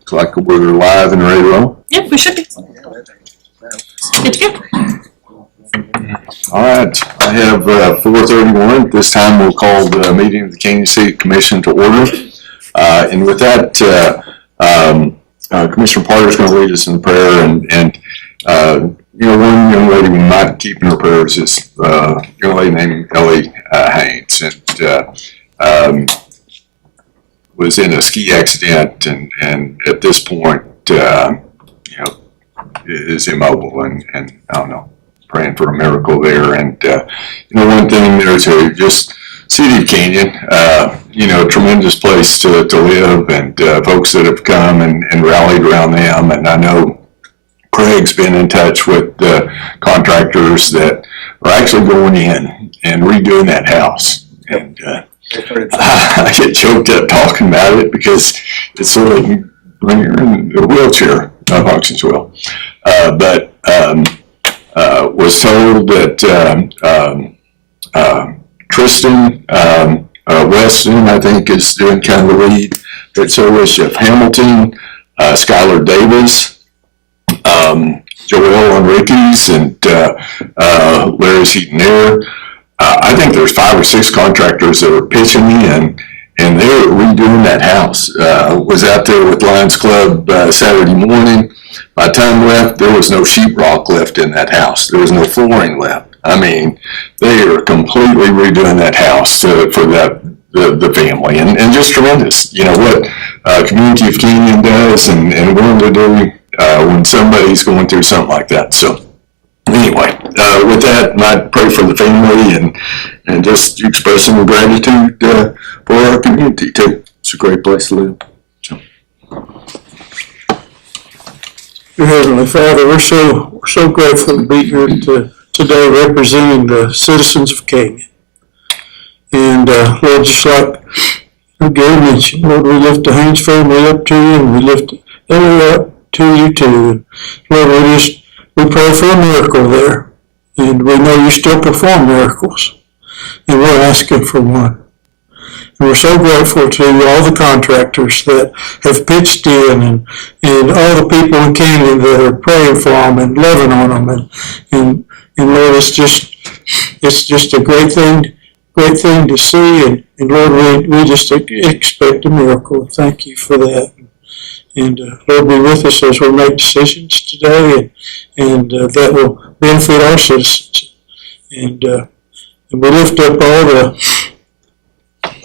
Looks like we're live and ready to roll. Yep, we should be. Good to go. All right, I have 4:31. This time we'll call the meeting of the Canyon City Commission to order. And with that, Commissioner Parker is going to lead us in prayer. And you know, one young lady we might keep in her prayers is a young lady named Ellie Haynes. And was in a ski accident and at this point, you know, is immobile and I don't know, praying for a miracle there. And, you know, one thing there's just City of Canyon, you know, tremendous place to live and folks that have come and rallied around them. And I know Craig's been in touch with contractors that are actually going in and redoing that house. And I get choked up talking about it because it's sort of when you're in a wheelchair, functions well. But was told that Tristan Weston, I think, is doing kind of the lead. But so is Chef Hamilton, Skylar Davis, Joel Enriquez, and Larry Seaton. I think there's 5 or 6 contractors that are pitching in, and they're redoing that house. Was out there with Lions Club Saturday morning. By the time left, there was no sheetrock left in that house. There was no flooring left. I mean, they are completely redoing that house for the family, and just tremendous. You know what Community of Canyon does and willing to do when somebody's going through something like that. So anyway, with that, I pray for the family and just expressing gratitude for our community too. It's a great place to live. So. Dear Heavenly Father, we're so grateful to be here today representing the citizens of Canyon. And Lord, just like Gary mentioned, Lord, we lift the Haynes family up to you, and we lift Ellie up to you too. And Lord, we pray for a miracle there, and we know you still perform miracles, and we're asking for one. And we're so grateful to all the contractors that have pitched in and all the people in Canyon that are praying for them and loving on them. And Lord, it's just a great thing to see. And Lord, we just expect a miracle. Thank you for that. And Lord, be with us as we make decisions today and that will benefit our citizens. And we lift up all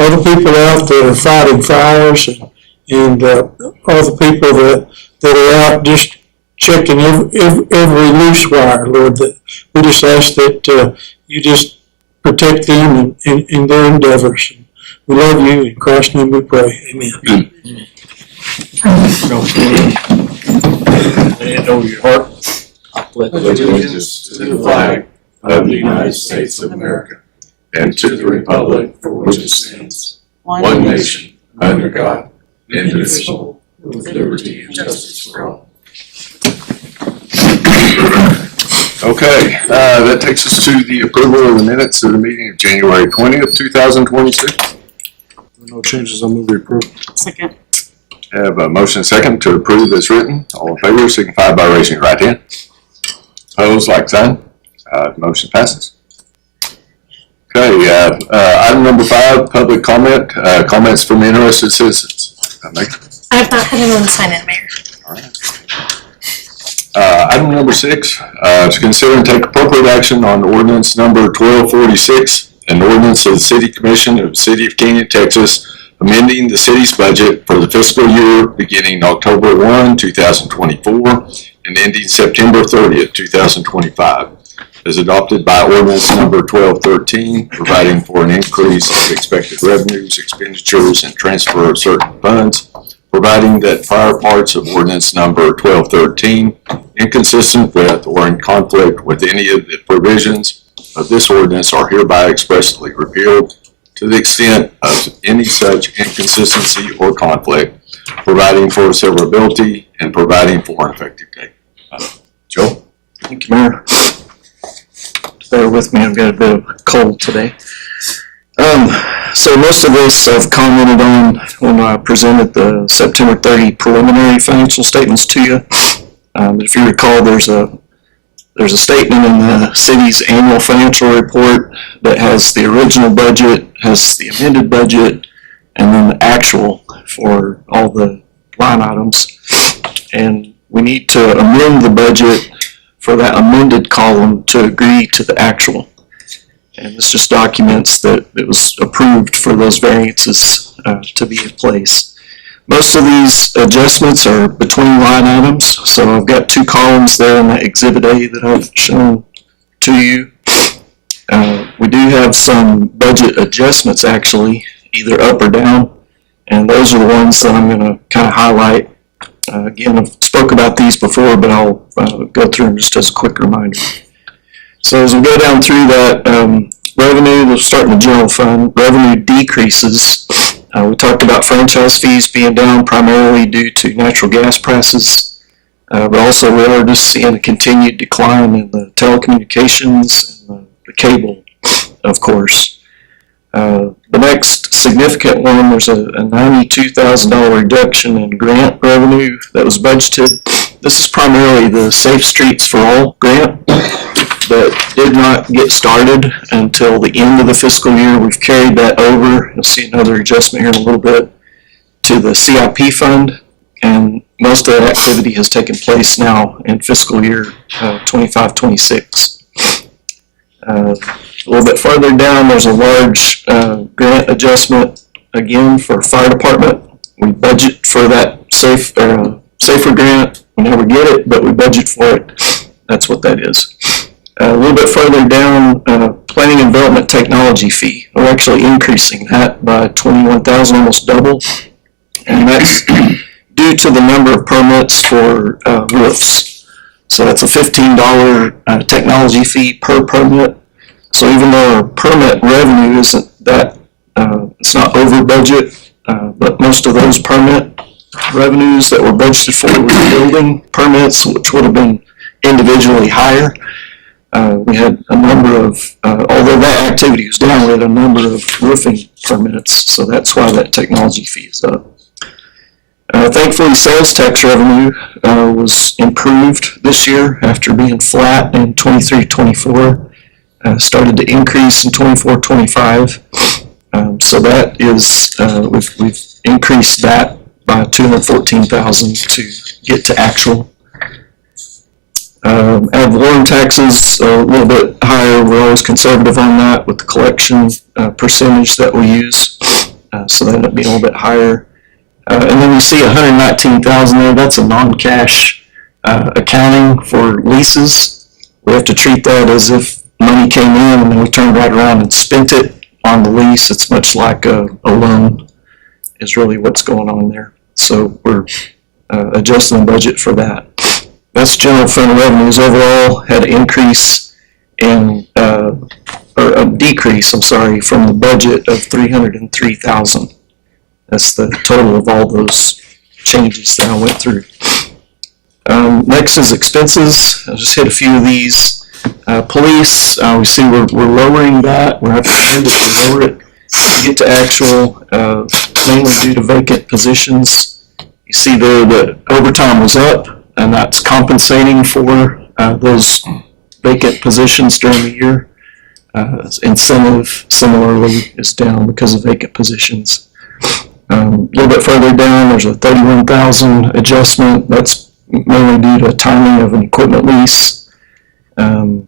the people out that are fighting fires and all the people that are out just checking every loose wire, Lord, that we just ask that you just protect them in their endeavors. We love you. In Christ's name we pray. Amen. Hand over your heart. I pledge allegiance to the flag of the United States of America and to the republic for which it stands, one nation, under God, indivisible, with liberty and justice for all. Okay, that takes us to the approval of the minutes of the meeting of January 20th, 2026. No changes, I'll move to approve. Second. Have a motion second to approve as written. All in favor signify by raising your right hand. Opposed, like sign. Motion passes. Okay, item number 5, public comment. Comments from interested citizens. I have not had anyone sign in, Mayor. All right. Item number 6, to consider and take appropriate action on ordinance number 1246, an ordinance of the City Commission of the City of Canyon, Texas, amending the city's budget for the fiscal year beginning October 1, 2024 and ending September 30th, 2025. As adopted by ordinance number 1213, providing for an increase of expected revenues, expenditures, and transfer of certain funds, providing that prior parts of ordinance number 1213, inconsistent with or in conflict with any of the provisions of this ordinance, are hereby expressly repealed to the extent of any such inconsistency or conflict, providing for severability and providing for an effective date. Joe? Thank you, Mayor. Bear with me, I've got a bit of a cold today. So most of this I've commented on when I presented the September 30 preliminary financial statements to you. If you recall, there's a statement in the city's annual financial report that has the original budget, has the amended budget, and then the actual for all the line items. And we need to amend the budget for that amended column to agree to the actual. And this just documents that it was approved for those variances to be in place. Most of these adjustments are between line items, so I've got two columns there in that Exhibit A that I've shown to you. We do have some budget adjustments actually, either up or down, and those are the ones that I'm going to kind of highlight. Again, I've spoke about these before, but I'll go through them just as a quick reminder. So as we go down through that, revenue, we'll start in the general fund. Revenue decreases. We talked about franchise fees being down primarily due to natural gas prices, but also we are just seeing a continued decline in the telecommunications and the cable, of course. The next significant one, there's a $92,000 reduction in grant revenue that was budgeted. This is primarily the Safe Streets for All grant that did not get started until the end of the fiscal year. We've carried that over. You'll see another adjustment here in a little bit to the CIP fund, and most of that activity has taken place now in fiscal year 25-26. A little bit further down, there's a large grant adjustment again for fire department. We budget for that safer grant. We never get it, but we budget for it. That's what that is. A little bit further down, planning and development technology fee. We're actually increasing that by $21,000, almost double, and that's due to the number of permits for roofs. So that's a $15 technology fee per permit. So even though our permit revenue isn't that, it's not over budget, but most of those permit revenues that were budgeted for were building permits, which would have been individually higher. We had a number of, although that activity was down, we had a number of roofing permits, so that's why that technology fee is up. Thankfully, sales tax revenue was improved this year after being flat in 23-24. Started to increase in 24-25. So that is, we've increased that by $214,000 to get to actual. Ad valorem taxes a little bit higher. We're always conservative on that with the collection percentage that we use, so that ended up being a little bit higher. And then you see $119,000 there. That's a non-cash accounting for leases. We have to treat that as if money came in and then we turned right around and spent it on the lease. It's much like a loan is really what's going on there. So we're adjusting the budget for that. That's general fund revenues. Overall had an increase in, or a decrease, I'm sorry, from the budget of $303,000. That's the total of all those changes that I went through. Next is expenses. I'll just hit a few of these. Police, we see we're lowering that. We're having to lower it to get to actual, mainly due to vacant positions. You see there that overtime was up, and that's compensating for those vacant positions during the year. Incentive similarly is down because of vacant positions. A little bit further down, there's a $31,000 adjustment. That's mainly due to timing of an equipment lease. And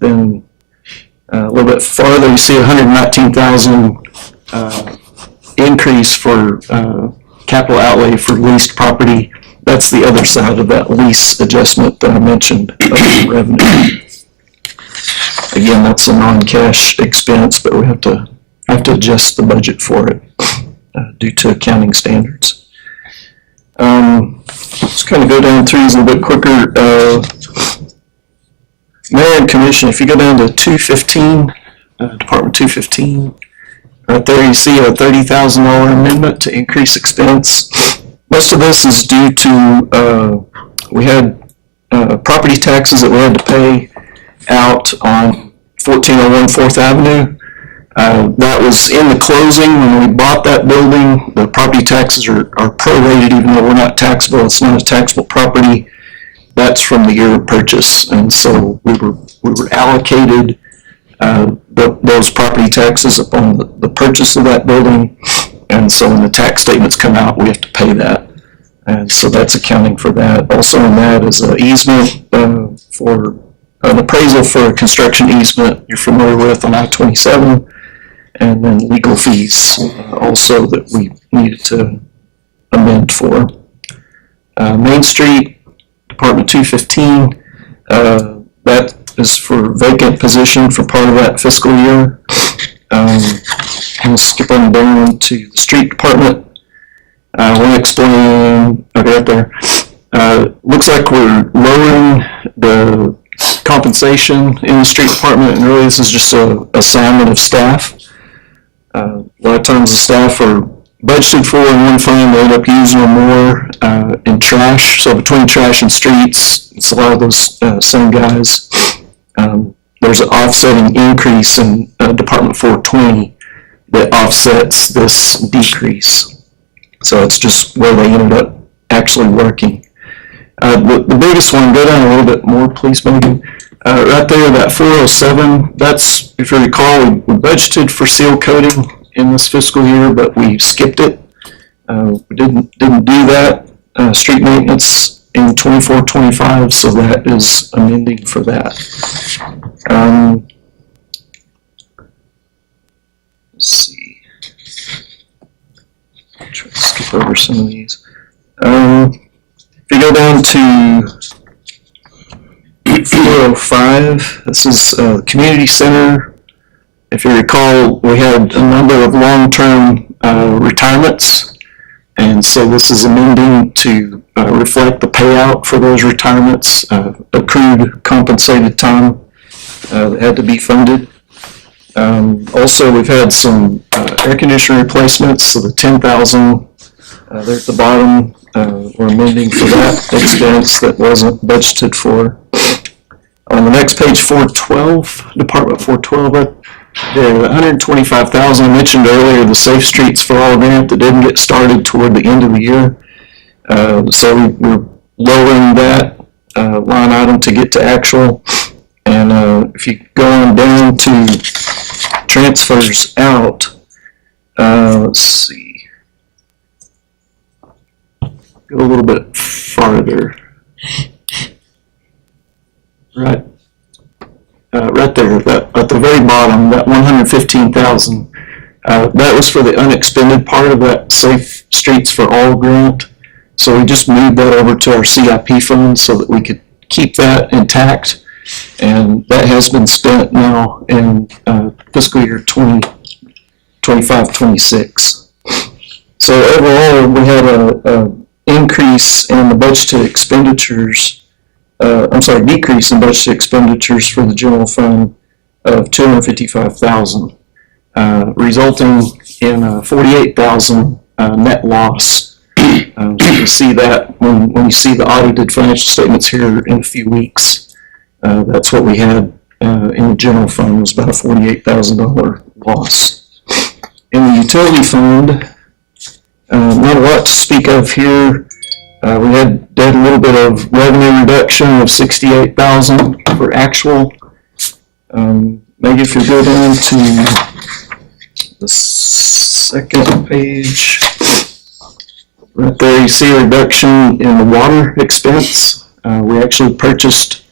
then a little bit farther, you see a $119,000 increase for capital outlay for leased property. That's the other side of that lease adjustment that I mentioned of the revenue. Again, that's a non-cash expense, but we have to adjust the budget for it due to accounting standards. Let's kind of go down through these a little bit quicker. Mayor and Commission, if you go down to 215, Department 215, right there you see a $30,000 amendment to increase expense. Most of this is due to, we had property taxes that we had to pay out on 1401 4th Avenue. That was in the closing when we bought that building. The property taxes are prorated, even though we're not taxable. It's not a taxable property. That's from the year of purchase, and so we were allocated those property taxes upon the purchase of that building, and so when the tax statements come out, we have to pay that, and so that's accounting for that. Also in that is an easement for an appraisal for a construction easement you're familiar with on I-27, and then legal fees also that we needed to amend for. Main Street, Department 215, that is for vacant position for part of that fiscal year. I'm going to skip on down to the street department. I want to explain, okay, right there. Looks like we're lowering the compensation in the street department, and really this is just a assignment of staff. A lot of times the staff are budgeted for in one fund, they end up using them more in trash. So between trash and streets, it's a lot of those same guys. There's an offsetting increase in Department 420 that offsets this decrease. So it's just where they ended up actually working. The biggest one, go down a little bit more, please, Megan. Right there, that 407, that's, if you recall, we budgeted for seal coating in this fiscal year, but we skipped it. We didn't do that. Street maintenance in 24-25, so that is amending for that. Let's see. Try to skip over some of these. If you go down to 405, this is the community center. If you recall, we had a number of long-term retirements, and so this is amending to reflect the payout for those retirements, accrued compensated time that had to be funded. Also, we've had some air conditioner replacements, so the 10,000 there at the bottom, we're amending for that expense that wasn't budgeted for. On the next page, 412, Department 412, the 125,000 I mentioned earlier, the Safe Streets for All grant that didn't get started toward the end of the year. So we're lowering that line item to get to actual. And if you go on down to transfers out, let's see. Go a little bit farther. Right. Right there, at the very bottom, that 115,000, that was for the unexpended part of that Safe Streets for All grant. So we just moved that over to our CIP fund so that we could keep that intact. And that has been spent now in fiscal year 2025-26. So overall, we had a increase in the budgeted expenditures, decrease in budgeted expenditures for the general fund of $255,000, resulting in a $48,000 net loss. So you see that when you see the audited financial statements here in a few weeks. That's what we had in the general fund, was about a $48,000 loss. In the utility fund, not a lot to speak of here. We had a little bit of revenue reduction of $68,000 for actual. Maybe if you go down to the second page, right there you see a reduction in the water expense. We actually purchased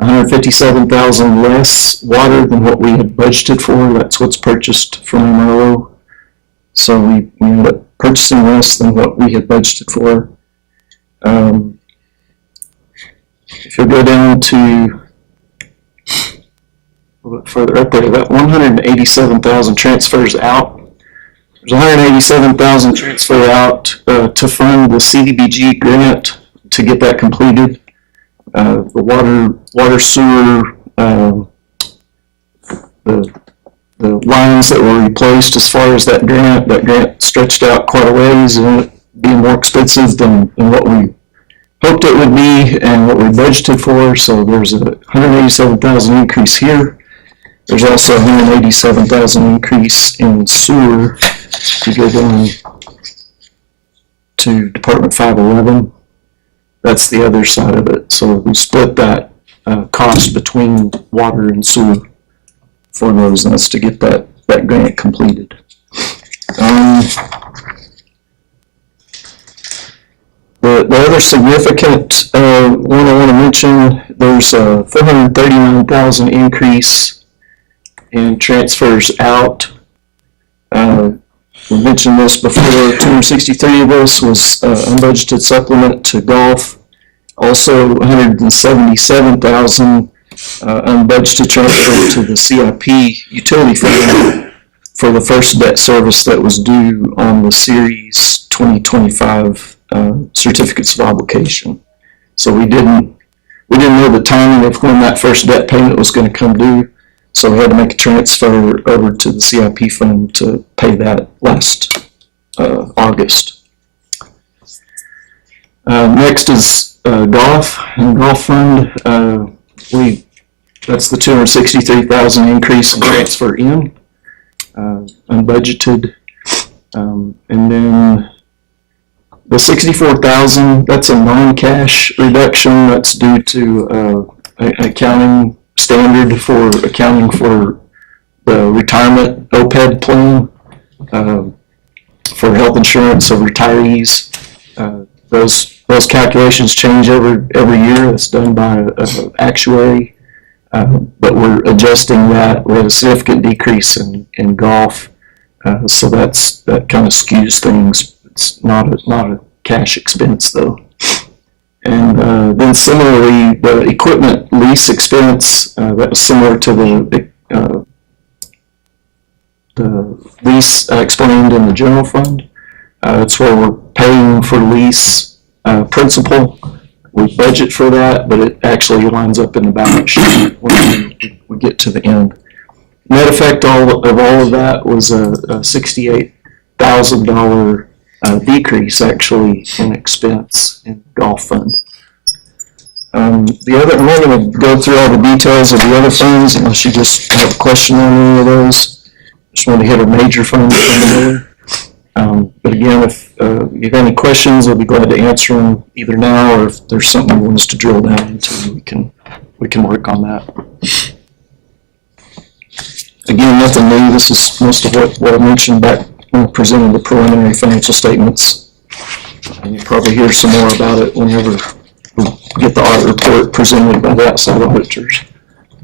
$157,000 less water than what we had budgeted for. That's what's purchased from MRO. So we ended up purchasing less than what we had budgeted for. If you go down to a little bit further up there, that 187,000 transfers out. There's 187,000 transfer out to fund the CDBG grant to get that completed. The water sewer, the lines that were replaced as far as that grant stretched out quite a ways, and it being more expensive than what we hoped it would be and what we budgeted for. So there's a $187,000 increase here. There's also a $187,000 increase in sewer to go down to Department 511. That's the other side of it. So we split that cost between water and sewer for those, and that's to get that grant completed. The other significant one I want to mention, there's a $439,000 increase in transfers out. We mentioned this before, 263 of this was unbudgeted supplement to golf. Also, 177,000 unbudgeted transfer to the CIP utility fund for the first debt service that was due on the Series 2025 certificates of obligation. So we didn't know the timing of when that first debt payment was going to come due. So we had to make a transfer over to the CIP fund to pay that last August. Next is golf and golf fund. That's the $263,000 increase in transfer in, unbudgeted, and then the $64,000. That's a non-cash reduction. That's due to an accounting standard for accounting for the retirement OPEB plan for health insurance of retirees. Those calculations change every year. It's done by an actuary, but we're adjusting that. We had a significant decrease in golf, so that kind of skews things. It's not a cash expense though. And then similarly, the equipment lease expense, that was similar to the lease explained in the general fund. It's where we're paying for lease principal. We budget for that, but it actually lines up in the balance sheet when we get to the end. Net effect of all of that was a $68,000 decrease actually in expense in the golf fund. I'm not going to go through all the details of the other funds unless you just have a question on any of those. Just want to hit a major fund there. But again, if you have any questions, I'll be glad to answer them either now or if there's something you want us to drill down into, we can work on that. Again, nothing new. This is most of what I mentioned back when I presented the preliminary financial statements. And you'll probably hear some more about it whenever we get the audit report presented by the outside auditors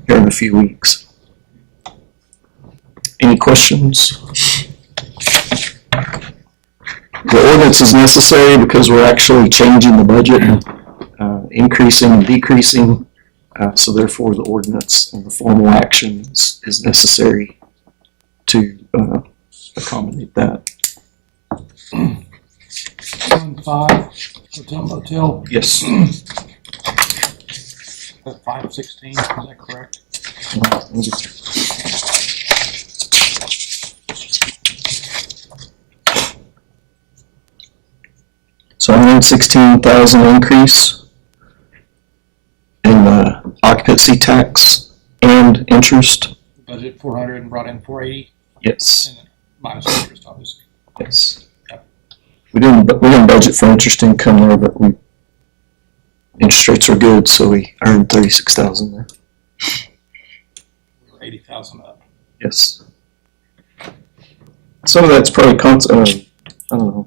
here in a few weeks. Any questions? The ordinance is necessary because we're actually changing the budget, increasing and decreasing. So therefore the ordinance and the formal action is necessary to accommodate that. 1.5, hotel motel, Yes. at 516, is that correct? So $116,000 increase in occupancy tax and interest. Budget 400 and brought in 480, Yes. and minus interest, obviously. Yes. We didn't budget for interest income there, but interest rates were good, so we earned $36,000 there. We were 80,000 up. Yes. Some of that's probably I don't know.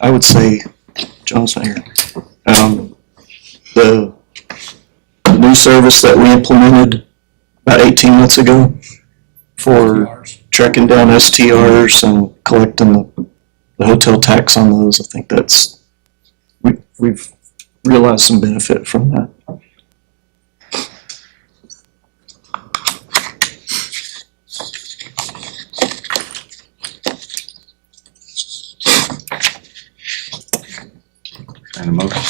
I would say, John's not here. The new service that we implemented about 18 months ago for $2. tracking down STRs and collecting the hotel tax on those. I think we've realized some benefit from that. And a motion.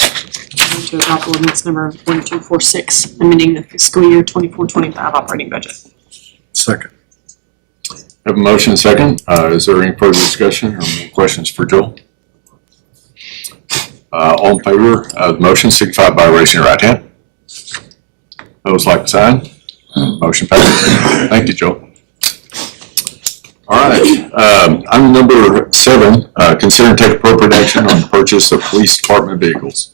Move to adopt ordinance number 1246, amending the fiscal year 24-25 operating budget. Second. Have a motion and second. Is there any further discussion or more questions for Joel? All in favor of the motion, signify by raising your right hand. Those like sign. Motion passes. Thank you, Joe. All right, item number 7, consider and take appropriate action on the purchase of police department vehicles.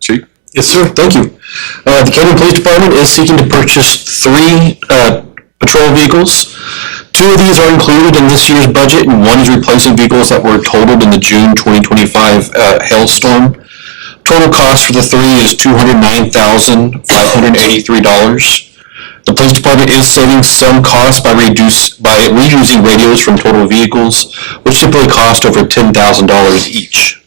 Chief? Yes, sir. Thank you. The Canyon Police Department is seeking to purchase 3 patrol vehicles. 2 of these are included in this year's budget, and 1 is replacing vehicles that were totaled in the June 2025 hailstorm. Total cost for the 3 is $209,583. The police department is saving some costs by reusing radios from total vehicles, which typically cost over $10,000 each.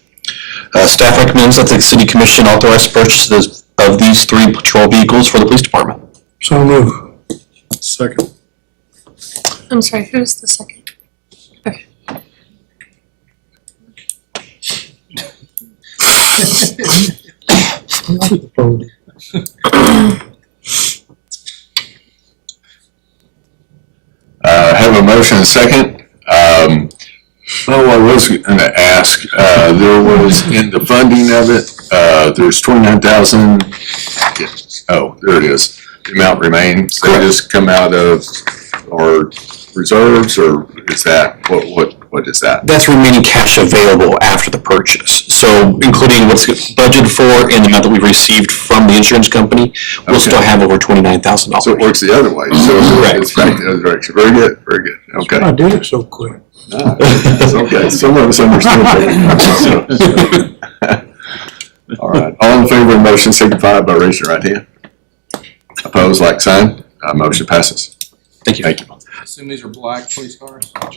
Staff recommends that the city commission authorize purchases of these 3 patrol vehicles for the police department. So move. Second. I'm sorry, who's the second? Okay. Have a motion and a second. I was going to ask, there was in the funding of it, there's 29,000. Oh, there it is. The amount remains. They just come out of our reserves, or is that what is that? That's remaining cash available after the purchase. So including what's budgeted for and the amount that we've received from the insurance company, we'll Okay. still have over $29,000. So it works the other way. So it's back the other direction. Very good. Very good. Okay. I did it so quick. Okay. Some of us understood that. All right. All in favor of the motion, signify by raising your right hand. Opposed, like sign. Motion passes. Thank you. Thank you. I assume these are black police cars. They are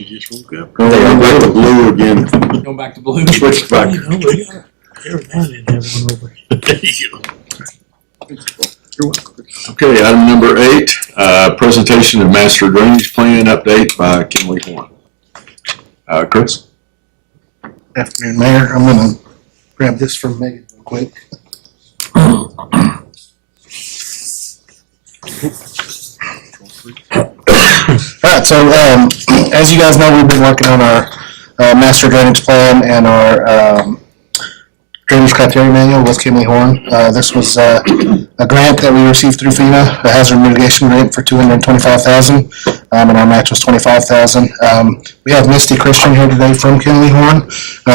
back to blue again. Going back to blue. Switched back. You know, we got, every now and then have one over. Okay, item number 8, presentation of master drainage plan update by Kimley Horn. Chris? Afternoon, Mayor. I'm gonna grab this from Megan real quick. Alright, so, as you guys know, we've been working on our, master drainage plan and our, drainage criteria manual with Kimley Horn. This was, a grant that we received through FEMA, a hazard mitigation grant for $225,000, and our match was $25,000. We have Misty Christian here today from Kimley Horn.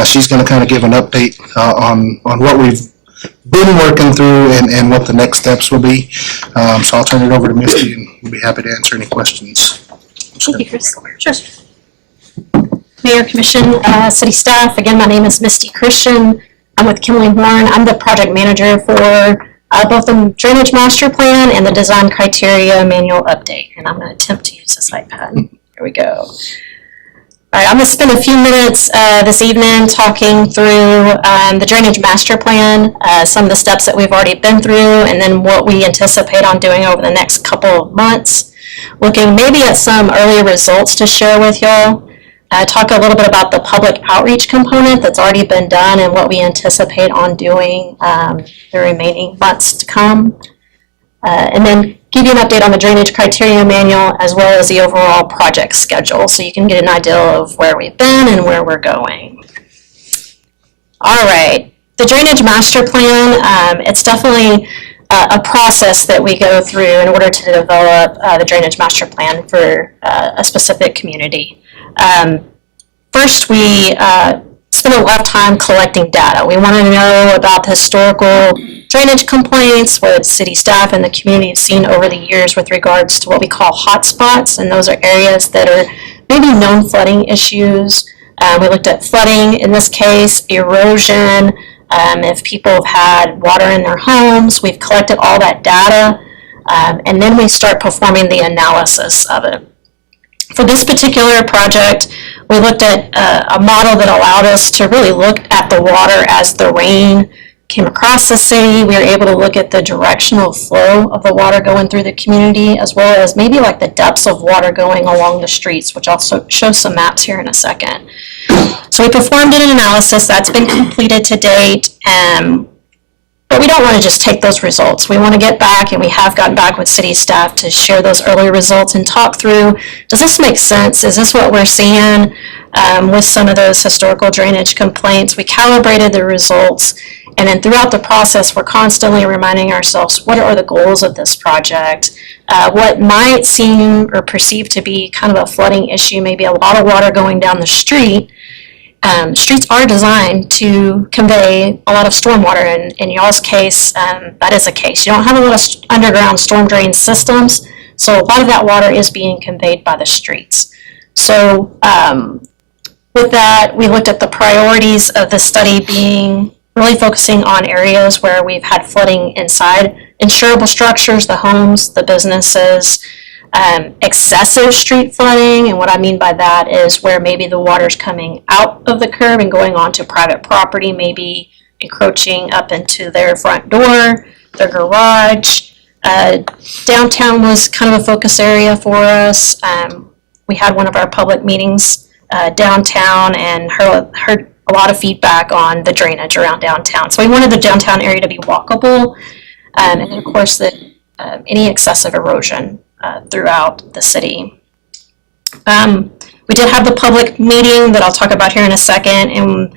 She's gonna kind of give an update, on what we've been working through and what the next steps will be. So I'll turn it over to Misty and we'll be happy to answer any questions. Thank you, Chris. Sure. Mayor, Commission, City staff, again, my name is Misty Christian. I'm with Kimley Horn. I'm the project manager for both the Drainage Master Plan and the Design Criteria Manual Update. And I'm going to attempt to use this iPad. Here we go. All right, I'm going to spend a few minutes this evening talking through the Drainage Master Plan, some of the steps that we've already been through, and then what we anticipate on doing over the next couple of months. Looking maybe at some early results to share with y'all. Talk a little bit about the public outreach component that's already been done and what we anticipate on doing the remaining months to come. And then give you an update on the Drainage Criteria Manual as well as the overall project schedule so you can get an idea of where we've been and where we're going. All right, the Drainage Master Plan, it's definitely a process that we go through in order to develop the Drainage Master Plan for a specific community. First, we spend a lot of time collecting data. We want to know about the historical drainage complaints, what city staff and the community have seen over the years with regards to what we call hotspots, and those are areas that are maybe known flooding issues. We looked at flooding in this case, erosion, if people have had water in their homes. We've collected all that data, and then we start performing the analysis of it. For this particular project, we looked at a model that allowed us to really look at the water as the rain came across the city. We were able to look at the directional flow of the water going through the community, as well as maybe like the depths of water going along the streets, which I'll show some maps here in a second. So we performed an analysis that's been completed to date. But we don't want to just take those results. We want to get back, and we have gotten back with city staff to share those early results and talk through, does this make sense? Is this what we're seeing? with some of those historical drainage complaints. We calibrated the results, and then throughout the process, we're constantly reminding ourselves, what are the goals of this project? What might seem or perceive to be kind of a flooding issue, maybe a lot of water going down the street. Streets are designed to convey a lot of stormwater, and in y'all's case, that is the case. You don't have a lot of underground storm drain systems, so a lot of that water is being conveyed by the streets. So with that, we looked at the priorities of the study being really focusing on areas where we've had flooding inside insurable structures, the homes, the businesses, excessive street flooding, and what I mean by that is where maybe the water's coming out of the curb and going onto private property, maybe encroaching up into their front door, their garage. Downtown was kind of a focus area for us. We had one of our public meetings downtown and heard a lot of feedback on the drainage around downtown. So we wanted the downtown area to be walkable, and then of course any excessive erosion throughout the city. We did have the public meeting that I'll talk about here in a second, and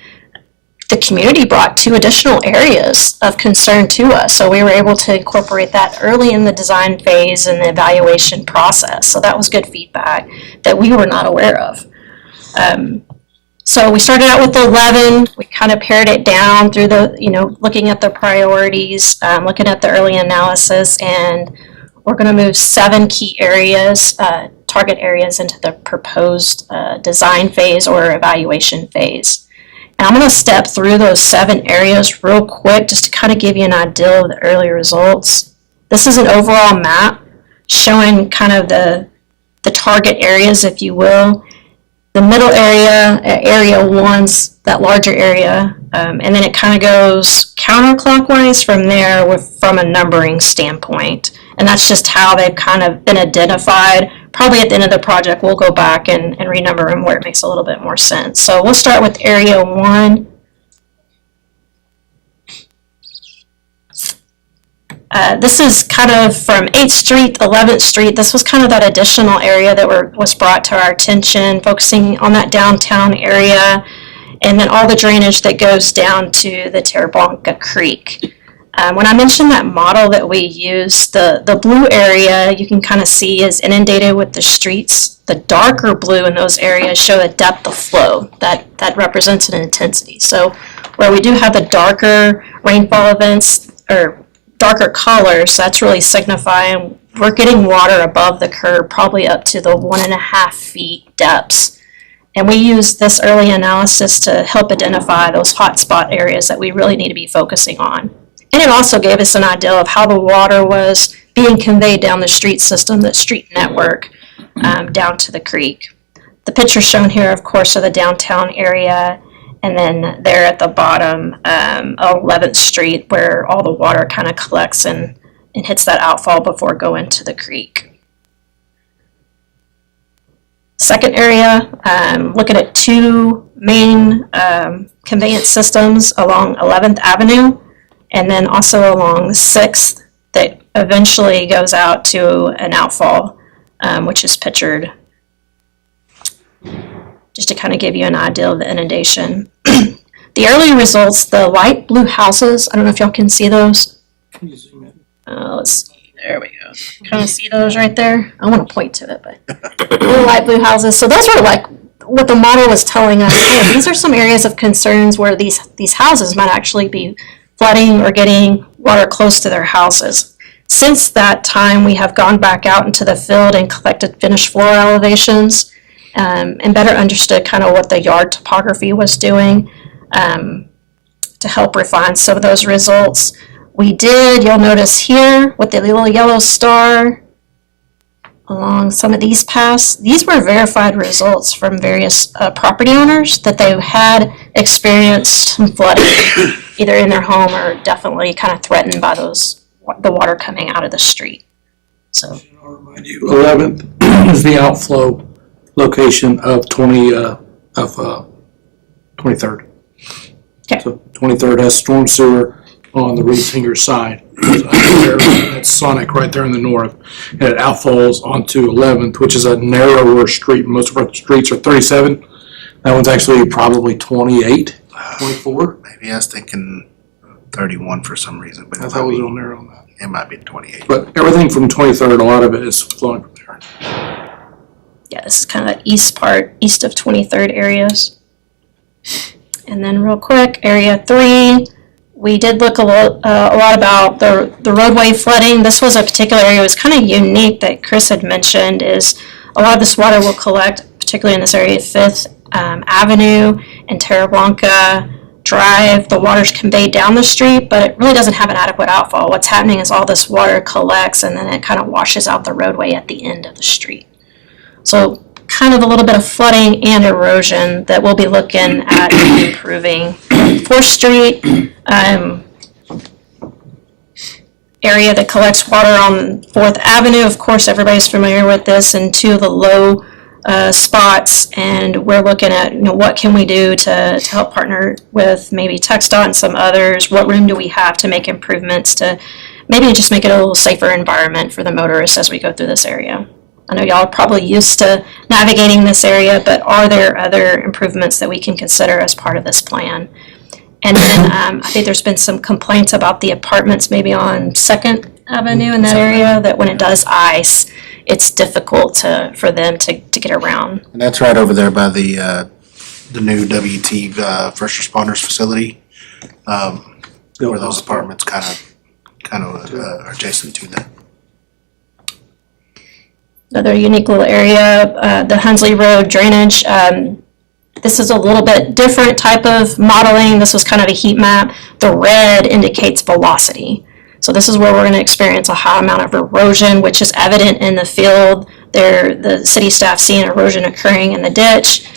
the community brought 2 additional areas of concern to us. So we were able to incorporate that early in the design phase and the evaluation process. So that was good feedback that we were not aware of. So we started out with 11, we kind of pared it down through looking at the priorities, looking at the early analysis, and we're going to move 7 key areas, target areas, into the proposed design phase or evaluation phase. And I'm going to step through those 7 areas real quick just to kind of give you an idea of the early results. This is an overall map showing kind of the target areas, if you will. The middle area, area 1's that larger area, and then it kind of goes counterclockwise from there from a numbering standpoint. And that's just how they've kind of been identified. Probably at the end of the project, we'll go back and renumber them where it makes a little bit more sense. So we'll start with area 1. This is kind of from 8th Street, 11th Street. This was kind of that additional area that was brought to our attention, focusing on that downtown area, and then all the drainage that goes down to the Terra Blanca Creek. When I mentioned that model that we use, the blue area you can kind of see is inundated with the streets. The darker blue in those areas show the depth of flow. That represents an intensity. So where we do have the darker rainfall events, or darker colors, that's really signifying we're getting water above the curb, probably up to the 1.5 feet depths. And we use this early analysis to help identify those hotspot areas that we really need to be focusing on. And it also gave us an idea of how the water was being conveyed down the street system, the street network, down to the creek. The pictures shown here, of course, are the downtown area, and then there at the bottom, 11th Street, where all the water kind of collects and hits that outfall before going to the creek. Second area, looking at 2 main conveyance systems along 11th Avenue, and then also along 6th that eventually goes out to an outfall, which is pictured just to kind of give you an idea of the inundation. The early results, the light blue houses, I don't know if y'all can see those. There we go. Kind of see those right there? I want to point to it, but the light blue houses. So those were like what the model was telling us. Hey, these are some areas of concerns where these houses might actually be flooding or getting water close to their houses. Since that time, we have gone back out into the field and collected finished floor elevations, and better understood kind of what the yard topography was doing to help refine some of those results. We did, you'll notice here with the little yellow star along some of these paths, these were verified results from various property owners that they had experienced some flooding either in their home or definitely kind of threatened by the water coming out of the street. So I'll remind you, 11th is the outflow location of 23rd. Okay. So 23rd has storm sewer on the Reed Finger side. That's Sonic right there in the north. And it outfalls onto 11th, which is a narrower street. Most of our streets are 37. That one's actually probably 28, 24. Maybe I was thinking 31 for some reason, but I thought it was on there on that. it might be 28. But everything from 23rd, a lot of it is flowing from there. Yeah, this is kind of the east part, east of 23rd areas. And then real quick, area 3, we did look a lot about the roadway flooding. This was a particular area, it was kind of unique that Chris had mentioned, is a lot of this water will collect, particularly in this area, 5th Avenue and Terra Blanca Drive. The water's conveyed down the street, but it really doesn't have an adequate outfall. What's happening is all this water collects and then it kind of washes out the roadway at the end of the street. So kind of a little bit of flooding and erosion that we'll be looking at improving. 4th Street area that collects water on 4th Avenue. Of course, everybody's familiar with this, and 2 of the low spots, and we're looking at, what can we do to help partner with maybe TxDOT and some others. What room do we have to make improvements to maybe just make it a little safer environment for the motorists as we go through this area? I know y'all are probably used to navigating this area, but are there other improvements that we can consider as part of this plan? And then I think there's been some complaints about the apartments maybe on 2nd Avenue in that area, that when it does ice, it's difficult for them to get around. And that's right over there by the new WT first responders facility, where those apartments kind of are adjacent to that. Another unique little area, the Hunsley Road drainage. This is a little bit different type of modeling. This was kind of a heat map. The red indicates velocity. So this is where we're going to experience a high amount of erosion, which is evident in the field. The city staff seeing erosion occurring in the ditch.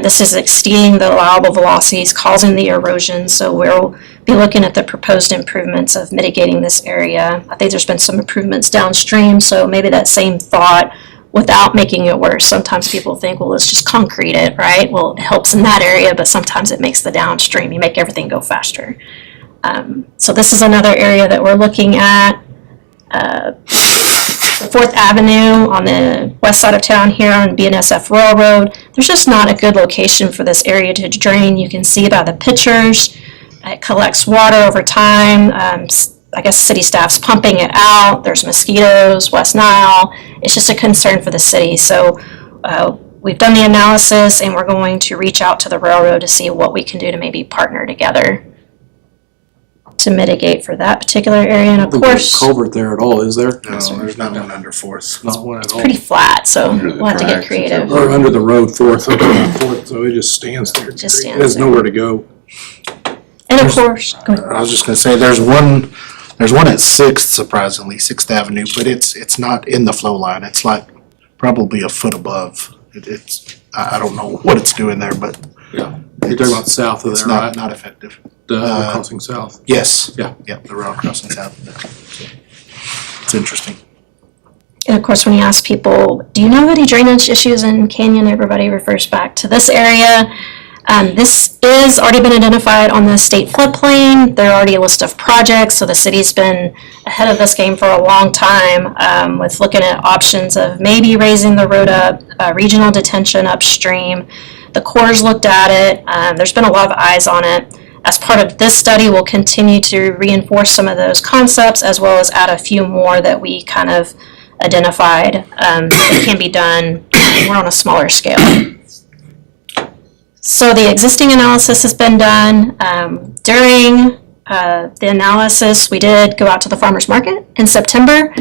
This is exceeding the allowable velocities, causing the erosion. So we'll be looking at the proposed improvements of mitigating this area. I think there's been some improvements downstream, so maybe that same thought without making it worse. Sometimes people think, well, let's just concrete it, right? Well, it helps in that area, but sometimes it makes the downstream. You make everything go faster. So this is another area that we're looking at. The 4th Avenue on the west side of town here on BNSF Railroad. There's just not a good location for this area to drain. You can see by the pictures, it collects water over time. I guess city staff's pumping it out. There's mosquitoes, West Nile. It's just a concern for the city. So we've done the analysis and we're going to reach out to the railroad to see what we can do to maybe partner together to mitigate for that particular area. And of course, Culvert there at all, is there? No, there's not one under 4th. Not one at all. pretty flat, so Under the we'll have to get tracks, creative. Or under the road, 4th, so it just stands there. Just It stands has there. nowhere to go. And of course, go ahead. I was just gonna say, there's one at 6th, surprisingly, 6th Avenue, but it's not in the flow line. It's like probably a foot above. I don't know what it's doing there, but Yeah. You're talking about south of it's there, not, right? not effective. The crossing south. Yes. Yeah. Yep, the rail crossing south of there. It's interesting. And of course, when you ask people, do you know of any drainage issues in Canyon, everybody refers back to this area. This is already been identified on the state floodplain. There are already a list of projects, so the city's been ahead of this game for a long time with looking at options of maybe raising the road up, regional detention upstream. The Corps looked at it. There's been a lot of eyes on it. As part of this study, we'll continue to reinforce some of those concepts as well as add a few more that we kind of identified that can be done more on a smaller scale. So the existing analysis has been done. During the analysis, we did go out to the farmer's market in September,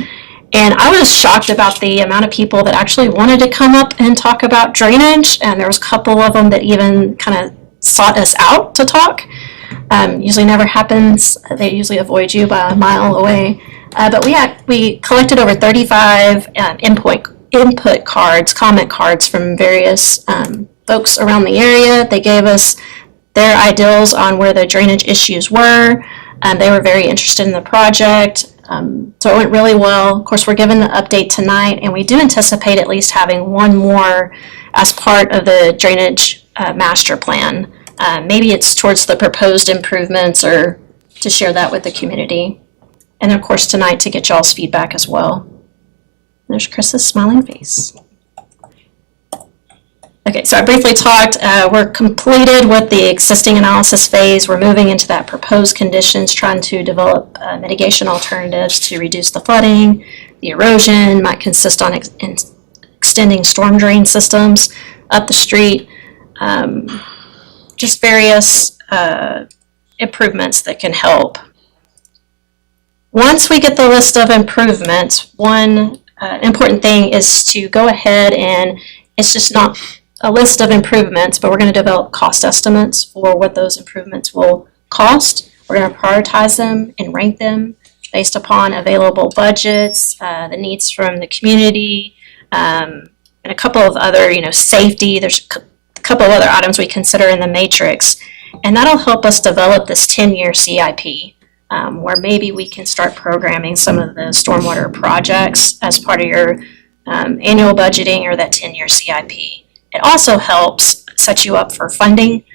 and I was shocked about the amount of people that actually wanted to come up and talk about drainage, and there was a couple of them that even kind of sought us out to talk. Usually never happens. They usually avoid you by a mile away. But we collected over 35 input cards, comment cards from various folks around the area. They gave us their ideals on where the drainage issues were. They were very interested in the project. So it went really well. Of course, we're given the update tonight, and we do anticipate at least having one more as part of the drainage master plan. Maybe it's towards the proposed improvements or to share that with the community. And of course, tonight to get y'all's feedback as well. There's Chris's smiling face. Okay, so I briefly talked, we're completed with the existing analysis phase. We're moving into that proposed conditions, trying to develop mitigation alternatives to reduce the flooding. The erosion might consist on extending storm drain systems up the street. Just various improvements that can help. Once we get the list of improvements, one important thing is to go ahead and it's just not a list of improvements, but we're going to develop cost estimates for what those improvements will cost. We're going to prioritize them and rank them based upon available budgets, the needs from the community, and a couple of other, safety. There's a couple of other items we consider in the matrix, and that'll help us develop this 10-year CIP, where maybe we can start programming some of the stormwater projects as part of your annual budgeting or that 10-year CIP. It also helps set you up for funding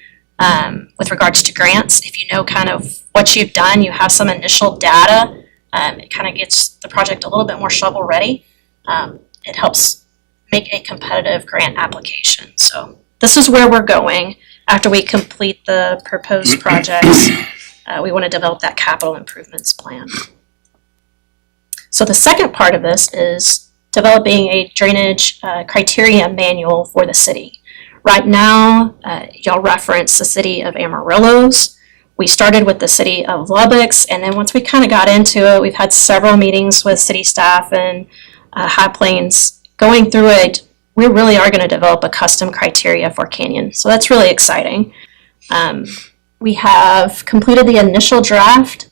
with regards to grants. If you know kind of what you've done, you have some initial data, it kind of gets the project a little bit more shovel ready. It helps make a competitive grant application. So this is where we're going after we complete the proposed projects. We want to develop that capital improvements plan. So the second part of this is developing a drainage criteria manual for the city. Right now, y'all reference the city of Amarillo's. We started with the city of Lubbock's, and then once we kind of got into it, we've had several meetings with city staff and High Plains going through it. We really are going to develop a custom criteria for Canyon, so that's really exciting. We have completed the initial draft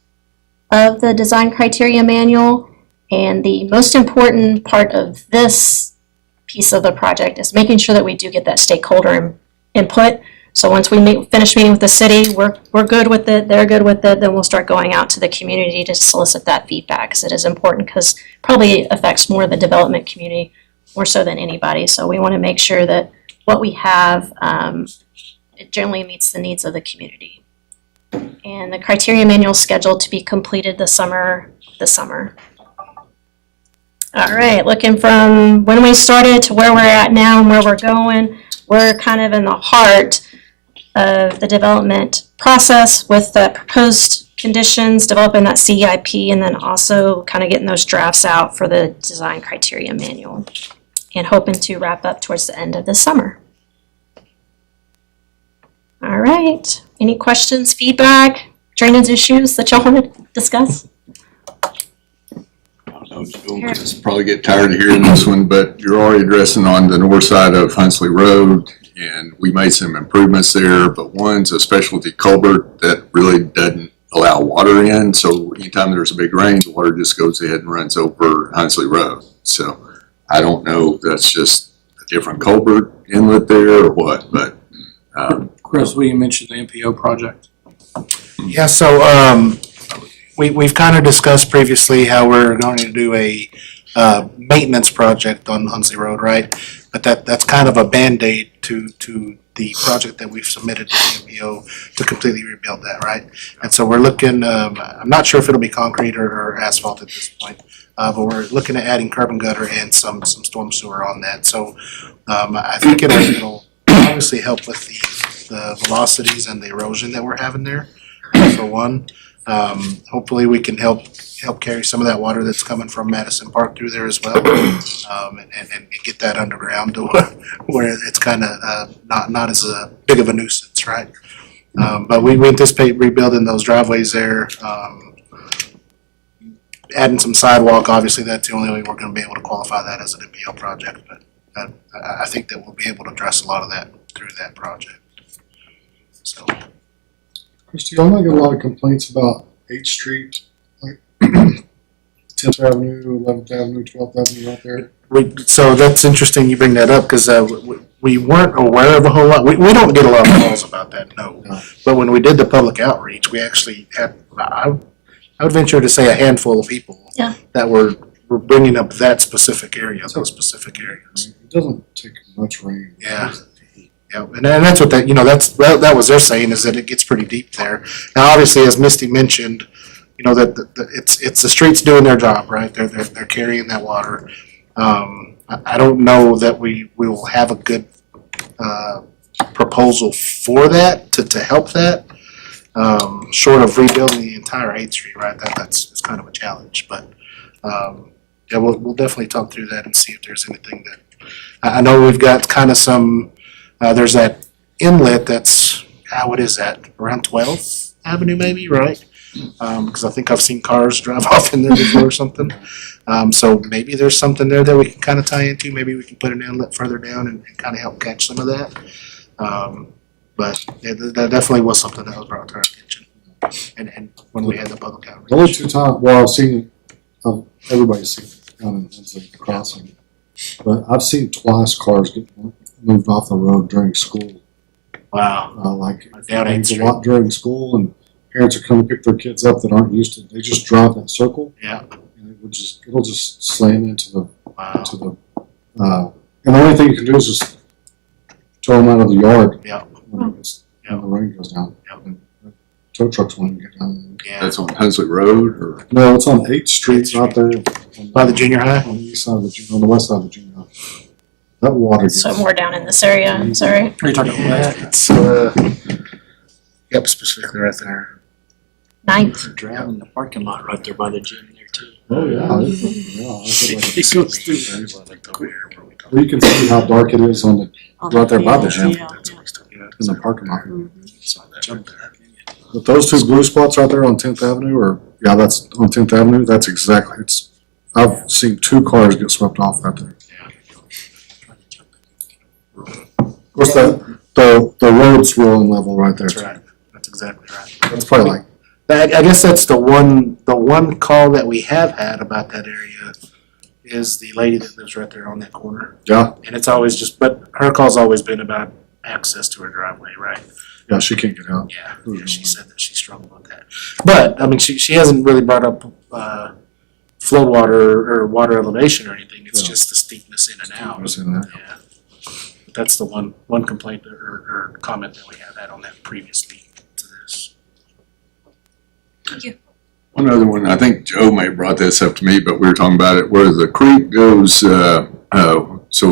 of the design criteria manual, and the most important part of this piece of the project is making sure that we do get that stakeholder input. So once we finish meeting with the city, we're good with it, they're good with it, then we'll start going out to the community to solicit that feedback, because it is important, because probably affects more of the development community more so than anybody. So we want to make sure that what we have, it generally meets the needs of the community. And the criteria manual is scheduled to be completed this summer. All right, looking from when we started to where we're at now and where we're going, we're kind of in the heart of the development process with the proposed conditions, developing that CIP, and then also kind of getting those drafts out for the design criteria manual, and hoping to wrap up towards the end of the summer. All right, any questions, feedback, drainage issues that y'all want to discuss? You'll probably get tired of hearing this one, but you're already addressing on the north side of Hunsley Road, and we made some improvements there, but one's a specialty culvert that really doesn't allow water in, so anytime there's a big rain, the water just goes ahead and runs over Hunsley Road. So I don't know if that's just a different culvert inlet there or what, but Chris, will you mention the MPO project? Yeah, so we've kind of discussed previously how we're going to do a maintenance project on Hunsley Road, right? But that's kind of a Band-Aid to the project that we've submitted to the MPO to completely rebuild that, right? And so we're looking, I'm not sure if it'll be concrete or asphalt at this point, but we're looking at adding curb and gutter and some storm sewer on that. So I think it'll obviously help with the velocities and the erosion that we're having there, for one. Hopefully we can help carry some of that water that's coming from Madison Park through there as well, and get that underground to where it's kind of not as big of a nuisance, right? But we anticipate rebuilding those driveways there, adding some sidewalk. Obviously, that's the only way we're going to be able to qualify that as an MPO project. But I think that we'll be able to address a lot of that through that project. So. Christy, I get a lot of complaints about 8th Street, like 10th Avenue, 11th Avenue, 12th Avenue out there. So that's interesting you bring that up, because we weren't aware of a whole lot. We don't get a lot of calls about that, no. But when we did the public outreach, we actually had, I would venture to say, a handful of people that were bringing up that specific area, those specific areas. It doesn't take much rain. Yeah. Yeah, and that's what that was they're saying, is that it gets pretty deep there. Now, obviously, as Misty mentioned, that it's the streets doing their job, right? They're carrying that water. I don't know that we will have a good proposal for that, to help that. Short of rebuilding the entire 8th Street, right, that's kind of a challenge, but, yeah, we'll definitely talk through that and see if there's anything that, I know we've got kind of some, there's that inlet that's, what is that, around 12th Avenue maybe, right? Because I think I've seen cars drive off in there before or something. So maybe there's something there that we can kind of tie into, maybe we can put an inlet further down and kind of help catch some of that. But yeah, that definitely was something that was brought to our attention. And when we had the public outreach. The only two times, well, I've seen, everybody's seen it down in Hensley Crossing, but I've seen twice cars get moved off the road during school. Wow. Like, Down 8th a Street. lot during school, and parents are coming to pick their kids up that aren't used to, they just drive that circle, Yeah. and it'll just slam into the, Wow. and the only thing you can do is just tow them out of the yard. Yeah. When the rain goes down. Yeah. And tow trucks won't even get down. Yeah. That's on Hunsley Road or? No, it's on 8th Street, out there. By the junior high? On the east side of the, on the west side of the junior high. That water gets. So more down in this area, is that right? Are you talking about Yeah, west? it's, yep, specifically right there. 9th. Driving in the parking lot right there by the gym there too. Oh, yeah. I feel like It goes through. Well, you can see how dark it is on the, right there by the gym, Yeah, in the parking lot. Mhm. But those two blue spots right there on 10th Avenue, or, yeah, that's on 10th Avenue, that's exactly, I've seen 2 cars get swept off right there. Of course, the road's rolling level right there. That's right. That's exactly right. That's probably like, I guess that's the one call that we have had about that area is the lady that lives right there on that corner. yeah, And it's always just, but her call's always been about access to her driveway, right? yeah, she can't get out. Yeah, she said that she struggled with that. But, I mean, she hasn't really brought up, flow water or water elevation or anything. It's Yeah. just the steepness in and out. I've seen that. Yeah. But that's the one complaint or comment that we have had on that previous meeting to this. One other one, I think Joe may have brought this up to me, but we were talking about it, where the creek goes, so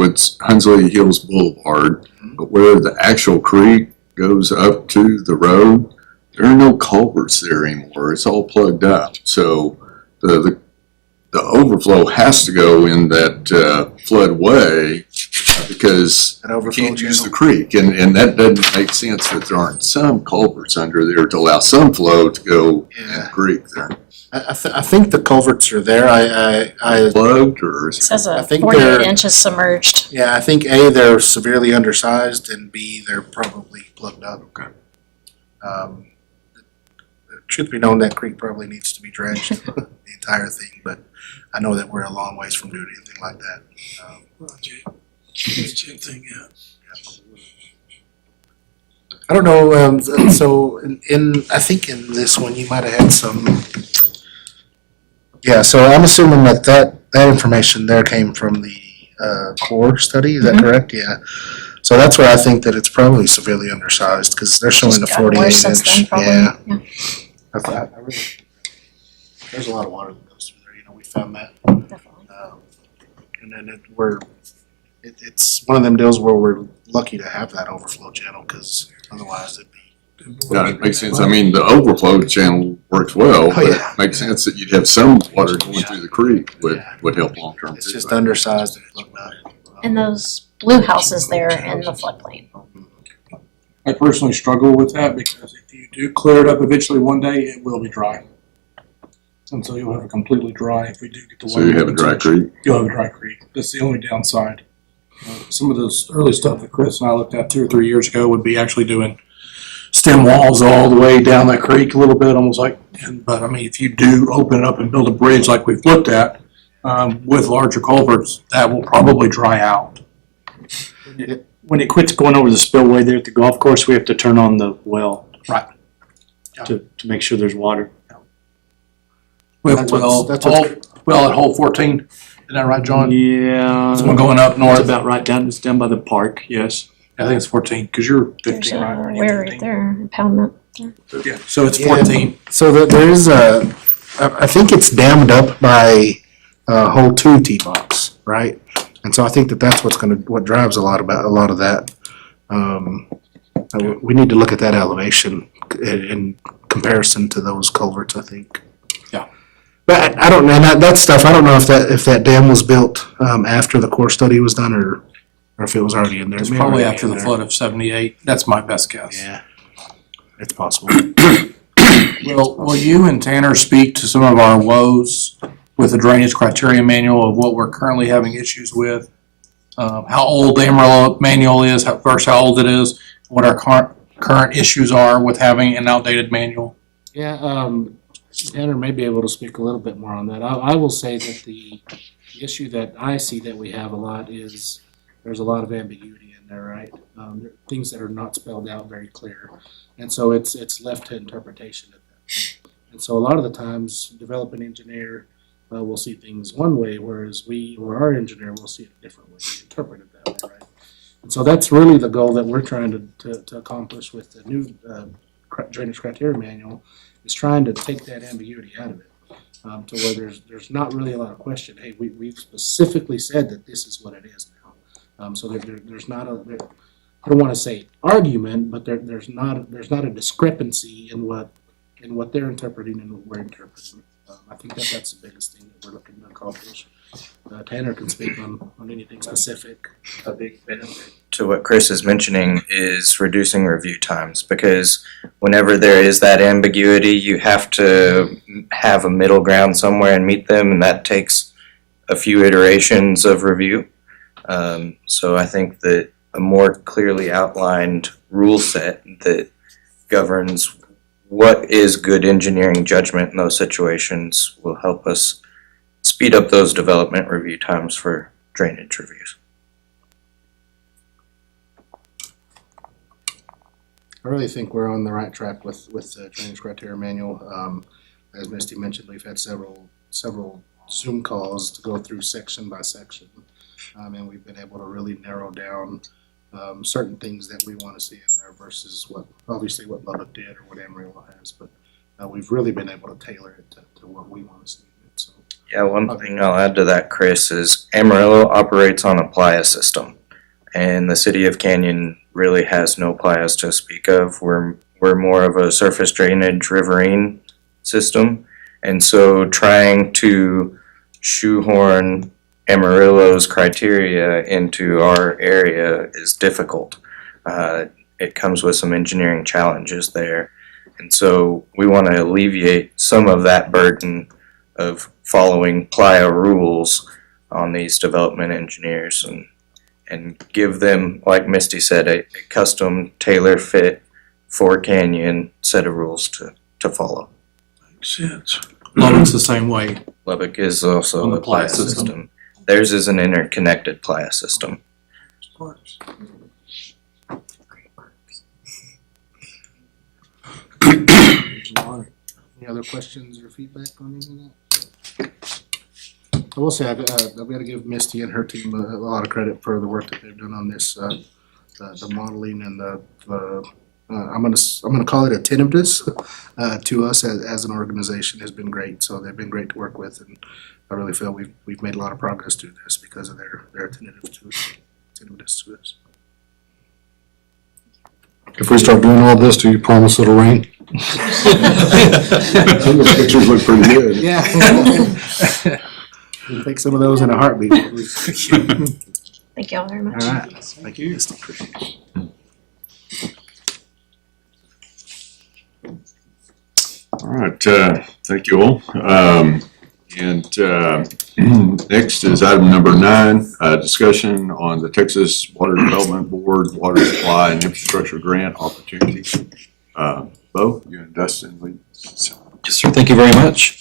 it's Hunsley Hills Boulevard, but where the actual creek goes up to the road, there are no culverts there anymore. It's all plugged up. So the overflow has to go in that floodway because That you overflow can't use the channel. creek. And that doesn't make sense that there aren't some culverts under there to allow some flow to go in Yeah. the creek there. I think the culverts are there. I Plugged or is It it? says I a think 48 they're- inches submerged. Yeah, I think A, they're severely undersized, and B, they're probably plugged up. Okay. Truth be known, that creek probably needs to be dredged, the entire thing, but I know that we're a long ways from doing anything like that. I don't know, so I think in this one, you might have had some, yeah, so I'm assuming that information there came from the core study, is that Mhm. correct? Yeah. So that's where I think that it's probably severely undersized, because they're showing the Just gotten 48 worse since then, inch. probably. Yeah. Yeah. I really, there's a lot of water that goes through there, we found that. Definitely. And then it's one of them deals where we're lucky to have that overflow channel, because otherwise it'd be. Yeah, it makes sense. I mean, the overflow channel works well, Oh, but it yeah. makes sense that you'd have some water going through the creek would help long term. It's just undersized and plugged up. And those blue houses there in the floodplain. I personally struggle with that because if you do clear it up eventually one day, it will be dry. And so you'll have a completely dry, if we do get the. So you have a dry creek? You'll have a dry creek. That's the only downside. Some of those early stuff that Chris and I looked at 2 or 3 years ago would be actually doing stem walls all the way down that creek a little bit, almost like, but I mean, if you do open it up and build a bridge like we've looked at, with larger culverts, that will probably dry out. When it quits going over the spillway there at the golf course, we have to turn on the well. Right. To make sure there's water. With That's what's- well, at hole 14, isn't that right, John? Yeah. It's one going up It's north. about right down, it's down by the park, yes. I think it's 14, because you're There's 15, a right? Or you're where right 15? there, impoundment. Yeah, so it's Yeah. 14. So there is I think it's dammed up by hole 2 tee box, right? And so I think that's what drives a lot of that. We need to look at that elevation in comparison to those culverts, I think. Yeah. But I don't know, and that stuff, I don't know if that dam was built, after the core study was done or if it was already in there. It's It may probably already be after in the there. flood of 78. That's my best guess. Yeah, it's possible. Will you and Tanner speak to some of our woes with the drainage criteria manual of what we're currently having issues with? How old the Amarillo manual is, versus how old it is, what our current issues are with having an outdated manual? Yeah, Tanner may be able to speak a little bit more on that. I will say that the issue that I see that we have a lot is there's a lot of ambiguity in there, right? There are things that are not spelled out very clear. And so it's left to interpretation at that point. And so a lot of the times, developing engineer will see things one way, whereas we or our engineer will see it a different way, interpret it that way, right? And so that's really the goal that we're trying to accomplish with the new drainage criteria manual, is trying to take that ambiguity out of it, to where there's not really a lot of question. Hey, we've specifically said that this is what it is now. So there's not I don't want to say argument, but there's not a discrepancy in what they're interpreting and what we're interpreting. I think that's the biggest thing that we're looking to accomplish. Tanner can speak on anything specific. A big benefit to what Chris is mentioning is reducing review times, because whenever there is that ambiguity, you have to have a middle ground somewhere and meet them, and that takes a few iterations of review. So I think that a more clearly outlined rule set that governs what is good engineering judgment in those situations will help us speed up those development review times for drainage reviews. I really think we're on the right track with the drainage criteria manual. As Misty mentioned, we've had several Zoom calls to go through section by section. And we've been able to really narrow down certain things that we want to see in there versus what Lubbock did or what Amarillo has. But we've really been able to tailor it to what we want to see in it. So. Yeah, one thing I'll add to that, Chris, is Amarillo operates on a playa system, and the city of Canyon really has no playas to speak of. We're more of a surface drainage riverine system, and so trying to shoehorn Amarillo's criteria into our area is difficult. It comes with some engineering challenges there, and so we want to alleviate some of that burden of following playa rules on these development engineers and give them, like Misty said, a custom tailor fit for Canyon set of rules to follow. Makes sense. Lubbock's the same way. Lubbock is also On the a playa playa system. system. Theirs is an interconnected playa system. Any other questions or feedback on any of that? I will say, I've got to give Misty and her team a lot of credit for the work that they've done on this, the modeling and I'm gonna call it attentiveness to us as an organization has been great. So they've been great to work with, and I really feel we've made a lot of progress through this because of their attentiveness to us. If we start doing all this, do you promise it'll rain? Some of the pictures look pretty good. Yeah. We'll take some of those in a heartbeat. Thank you all very much. All right. Thank you, Misty. All right, thank you all. Next is item number 9, discussion on the Texas Water Development Board Water Supply and Infrastructure Grant Opportunity. Bo, you and Dustin lead. Yes, sir. Thank you very much.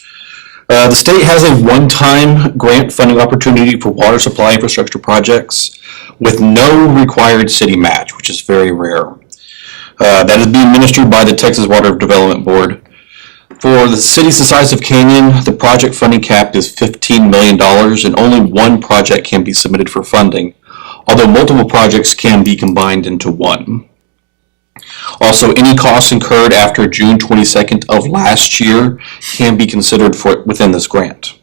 The state has a one-time grant funding opportunity for water supply infrastructure projects with no required city match, which is very rare. That is being administered by the Texas Water Development Board. For the cities the size of Canyon, the project funding cap is $15 million, and only one project can be submitted for funding, although multiple projects can be combined into one. Also, any costs incurred after June 22nd of last year can be considered for within this grant.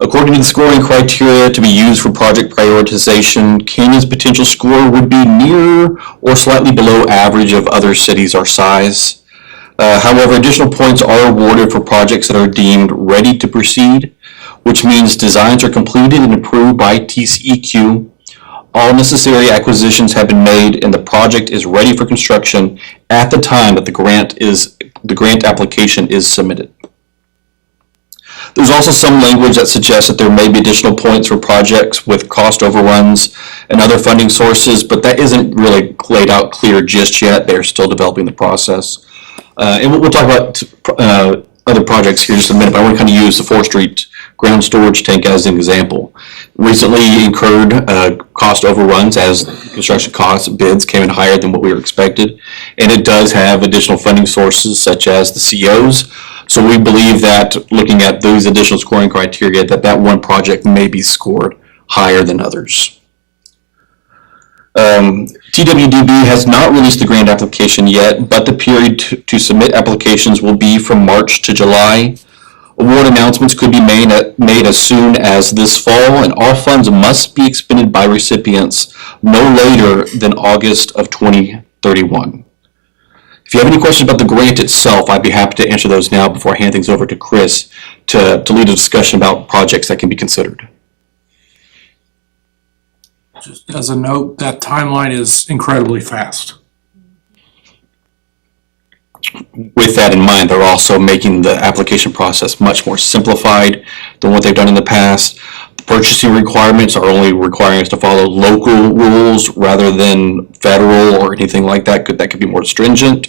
According to the scoring criteria to be used for project prioritization, Canyon's potential score would be near or slightly below average of other cities our size. However, additional points are awarded for projects that are deemed ready to proceed, which means designs are completed and approved by TCEQ. All necessary acquisitions have been made and the project is ready for construction at the time that the grant application is submitted. There's also some language that suggests that there may be additional points for projects with cost overruns and other funding sources, but that isn't really laid out clear just yet. They're still developing the process. And we'll talk about other projects here in just a minute, but I want to kind of use the 4th Street ground storage tank as an example. Recently incurred cost overruns as construction costs bids came in higher than what we were expected. And it does have additional funding sources such as the COs. So we believe that looking at those additional scoring criteria, that one project may be scored higher than others. TWDB has not released the grant application yet, but the period to submit applications will be from March to July. Award announcements could be made as soon as this fall, and all funds must be expended by recipients no later than August of 2031. If you have any questions about the grant itself, I'd be happy to answer those now before I hand things over to Chris to lead a discussion about projects that can be considered. Just as a note, that timeline is incredibly fast. With that in mind, they're also making the application process much more simplified than what they've done in the past. The purchasing requirements are only requiring us to follow local rules rather than federal or anything like that. That could be more stringent.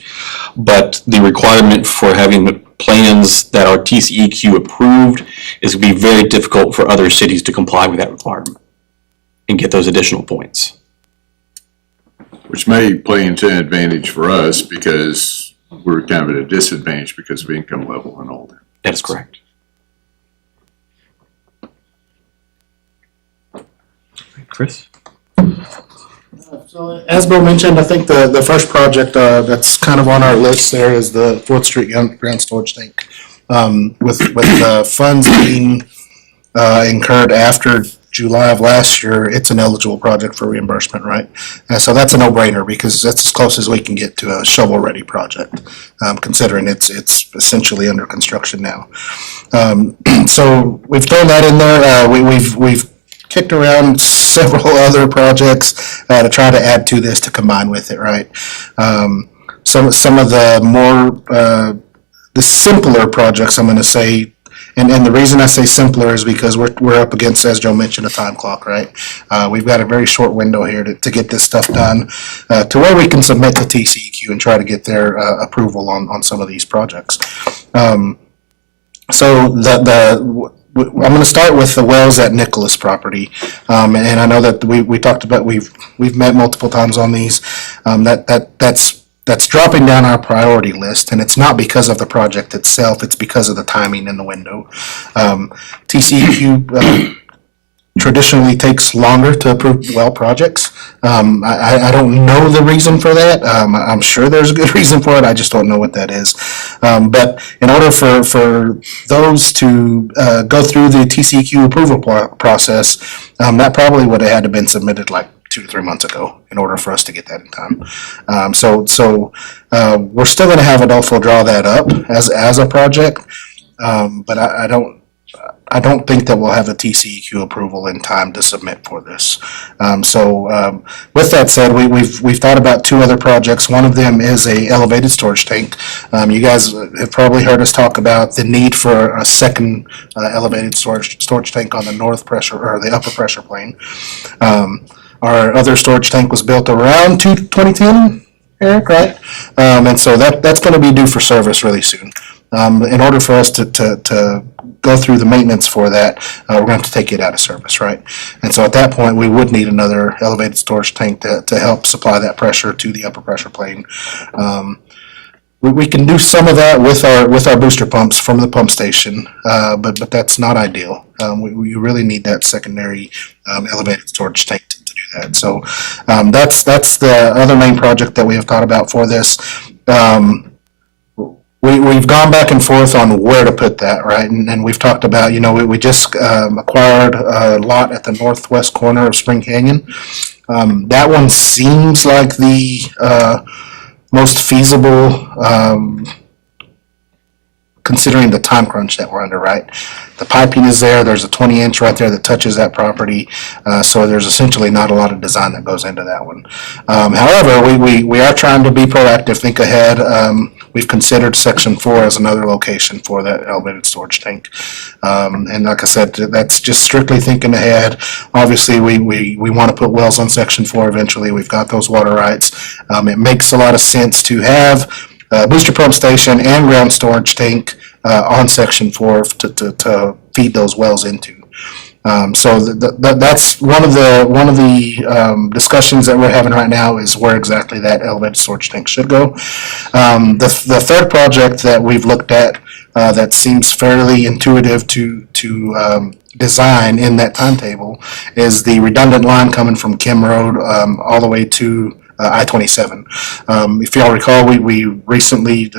But the requirement for having plans that are TCEQ approved is going to be very difficult for other cities to comply with that requirement and get those additional points. Which may play into an advantage for us because we're kind of at a disadvantage because of income level and all that. That is correct. Chris? So as Bill mentioned, I think the first project that's kind of on our list there is the 4th Street ground storage tank. With funds being incurred after July of last year, it's an eligible project for reimbursement, right? And so that's a no-brainer because that's as close as we can get to a shovel-ready project, considering it's essentially under construction now. So we've thrown that in there. We've kicked around several other projects to try to add to this to combine with it, right? Some of the more the simpler projects, I'm going to say. And the reason I say simpler is because we're up against, as Joe mentioned, a time clock, right? We've got a very short window here to get this stuff done to where we can submit to TCEQ and try to get their approval on some of these projects. So I'm going to start with the wells at Nicholas property, and I know that we talked about we've met multiple times on these. That's dropping down our priority list, and it's not because of the project itself, it's because of the timing in the window. TCEQ traditionally takes longer to approve well projects. I don't know the reason for that. I'm sure there's a good reason for it, I just don't know what that is. But in order for those to go through the TCEQ approval process, that probably would have had to been submitted like 2 to 3 months ago in order for us to get that in time. So we're still going to have Adolfo draw that up as a project, but I don't think that we'll have a TCEQ approval in time to submit for this. With that said, we've thought about 2 other projects. One of them is a elevated storage tank. You guys have probably heard us talk about the need for a second elevated storage tank on the north pressure or the upper pressure plane. Our other storage tank was built around 2010, Eric, right? And so that's going to be due for service really soon. In order for us to go through the maintenance for that, we're going to have to take it out of service, right? And so at that point, we would need another elevated storage tank to help supply that pressure to the upper pressure plane. We can do some of that with our booster pumps from the pump station, but that's not ideal. We really need that secondary elevated storage tank to do that. So that's the other main project that we have thought about for this. we've gone back and forth on where to put that, right? And we've talked about, we just acquired a lot at the northwest corner of Spring Canyon. That one seems like the most feasible, considering the time crunch that we're under, right? The piping is there. There's a 20-inch right there that touches that property. So there's essentially not a lot of design that goes into that one. However, we are trying to be proactive, think ahead. We've considered Section 4 as another location for that elevated storage tank. And like I said, that's just strictly thinking ahead. Obviously, we want to put wells on Section 4 eventually. We've got those water rights. It makes a lot of sense to have a booster pump station and ground storage tank on Section 4 to feed those wells into. So that's one of the discussions that we're having right now is where exactly that elevated storage tank should go. The third project that we've looked at that seems fairly intuitive to design in that timetable is the redundant line coming from Kim Road all the way to I-27. If y'all recall, we recently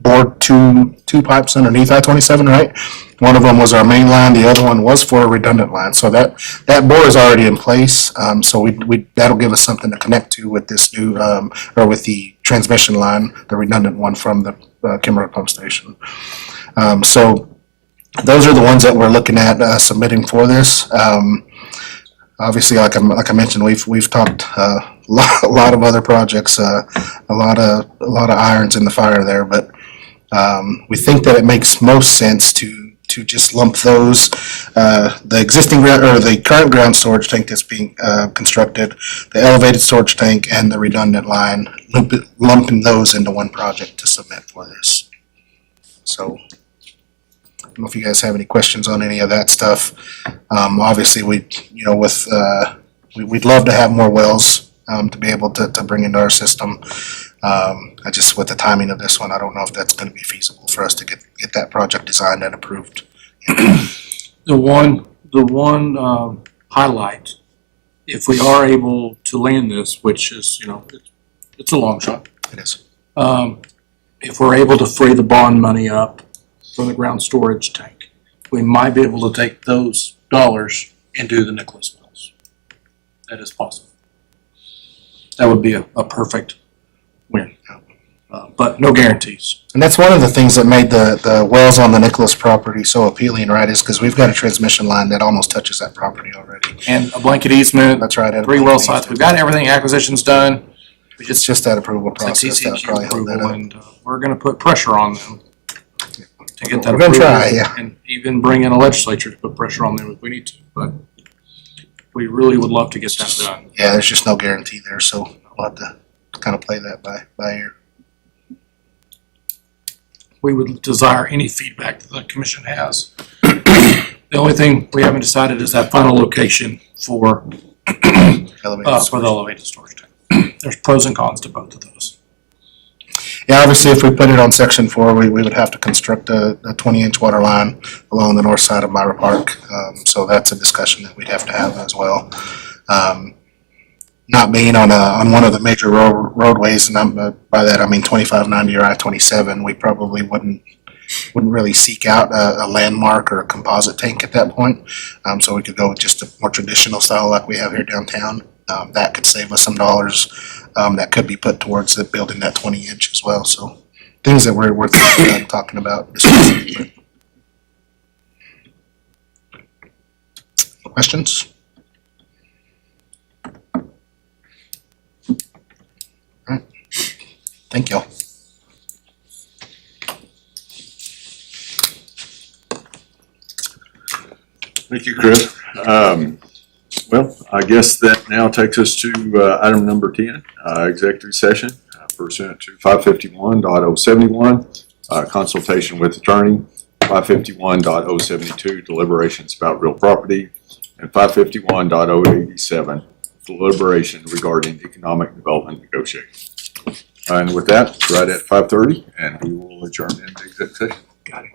bored two pipes underneath I-27, right? One of them was our main line, the other one was for a redundant line. So that bore is already in place. So that'll give us something to connect to with this new, or with the transmission line, the redundant one from the Kim Road pump station. So those are the ones that we're looking at submitting for this. Obviously, like I mentioned, we've talked a lot of other projects, a lot of irons in the fire there, but we think that it makes most sense to just lump those, the existing or the current ground storage tank that's being constructed, the elevated storage tank, and the redundant line, lumping those into one project to submit for this. So I don't know if you guys have any questions on any of that stuff. Obviously, we'd love to have more wells to be able to bring into our system. I just, with the timing of this one, I don't know if that's going to be feasible for us to get that project designed and approved. The one highlight, if we are able to land this, which is, it's a long shot. It is. If we're able to free the bond money up from the ground storage tank, we might be able to take those dollars and do the Nicholas wells. That is possible. That would be a perfect win. But no guarantees. And that's one of the things that made the wells on the Nicholas property so appealing, right, is because we've got a transmission line that almost touches that property already. And a blanket easement. That's right. 3 well sites. We've got everything, acquisitions done. It's just that approval It's like process. that'll CCQ probably hold that approval, up. and we're gonna put pressure on them to get that We're gonna approval. try, yeah. And even bring in a legislature to put pressure on them if we need to, but we really would love to get that done. Yeah, there's just no guarantee there, so we'll have to kind of play that by ear. We would desire any feedback that the commission has. The only thing we haven't decided is that final location for the elevated storage tank. There's pros and cons to both of those. Yeah, obviously, if we put it on Section 4, we would have to construct a 20-inch water line along the north side of Myra Park. So that's a discussion that we'd have to have as well. Not being on one of the major roadways, and by that I mean 2590 or I-27, we probably wouldn't really seek out a landmark or a composite tank at that point. So we could go with just a more traditional style like we have here downtown. That could save us some dollars. That could be put towards the building that 20-inch as well. So things that we're talking about. Questions? All right. Thank you. Thank you, Chris. Well, I guess that now takes us to item number 10, executive session pursuant to 551.071, consultation with attorney, 551.072, deliberations about real property, and 551.087, deliberation regarding economic development negotiations. And with that, it's right at 5:30, and we will adjourn into executive session. Got it.